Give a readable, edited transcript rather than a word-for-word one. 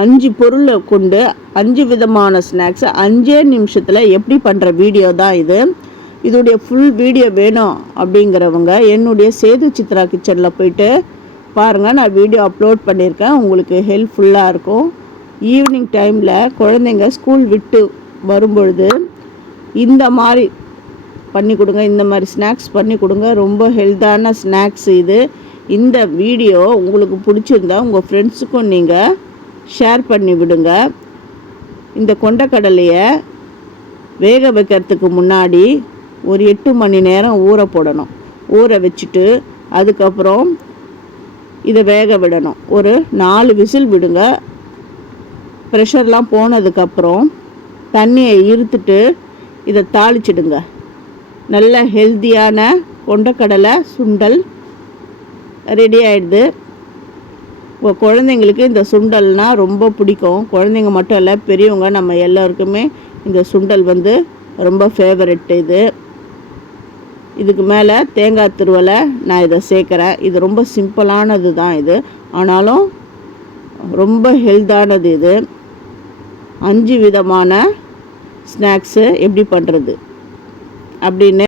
5 பொருளை கொண்டு 5 விதமான ஸ்நாக்ஸ் 5 நிமிஷத்தில் எப்படி பண்ணுற வீடியோ தான் இது. இதோடைய ஃபுல் வீடியோ வேணும் அப்படிங்கிறவங்க என்னுடைய சேது சித்ரா கிச்சனில் போயிட்டு பாருங்கள். நான் வீடியோ அப்லோட் பண்ணியிருக்கேன், உங்களுக்கு ஹெல்ப்ஃபுல்லாக இருக்கும். ஈவினிங் டைமில் குழந்தைங்க ஸ்கூல் விட்டு வரும்பொழுது இந்த மாதிரி பண்ணி கொடுங்க, இந்த மாதிரி ஸ்நாக்ஸ் பண்ணி கொடுங்க. ரொம்ப ஹெல்த்தான ஸ்நாக்ஸ் இது. இந்த வீடியோ உங்களுக்கு பிடிச்சிருந்தா உங்கள் ஃப்ரெண்ட்ஸுக்கும் நீங்கள் ஷேர் பண்ணி விடுங்க. இந்த கொண்டக்கடலையை வேக வைக்கிறதுக்கு முன்னாடி ஒரு 8 மணி நேரம் ஊற போடணும். ஊற வச்சுட்டு அதுக்கப்புறம் இதை வேக விடணும். ஒரு 4 விசில் விடுங்க. ப்ரெஷர்லாம் போனதுக்கப்புறம் தண்ணியை இருத்துட்டு இதை தாளிச்சிடுங்க. நல்ல ஹெல்த்தியான கொண்டக்கடலை சுண்டல் ரெடி ஆகிடுது. உங்கள் குழந்தைங்களுக்கு இந்த சுண்டல்னால் ரொம்ப பிடிக்கும். குழந்தைங்க மட்டும் இல்லை, பெரியவங்க நம்ம எல்லாருக்குமே இந்த சுண்டல் ரொம்ப ஃபேவரெட். இதுக்கு மேலே தேங்காய் துருவலை நான் இதை சேர்க்குறேன். இது ரொம்ப சிம்பிளானது தான் இது, ஆனாலும் ரொம்ப ஹெல்த்தானது. இது 5 விதமான ஸ்நாக்ஸு எப்படி பண்ணுறது அப்படின்னு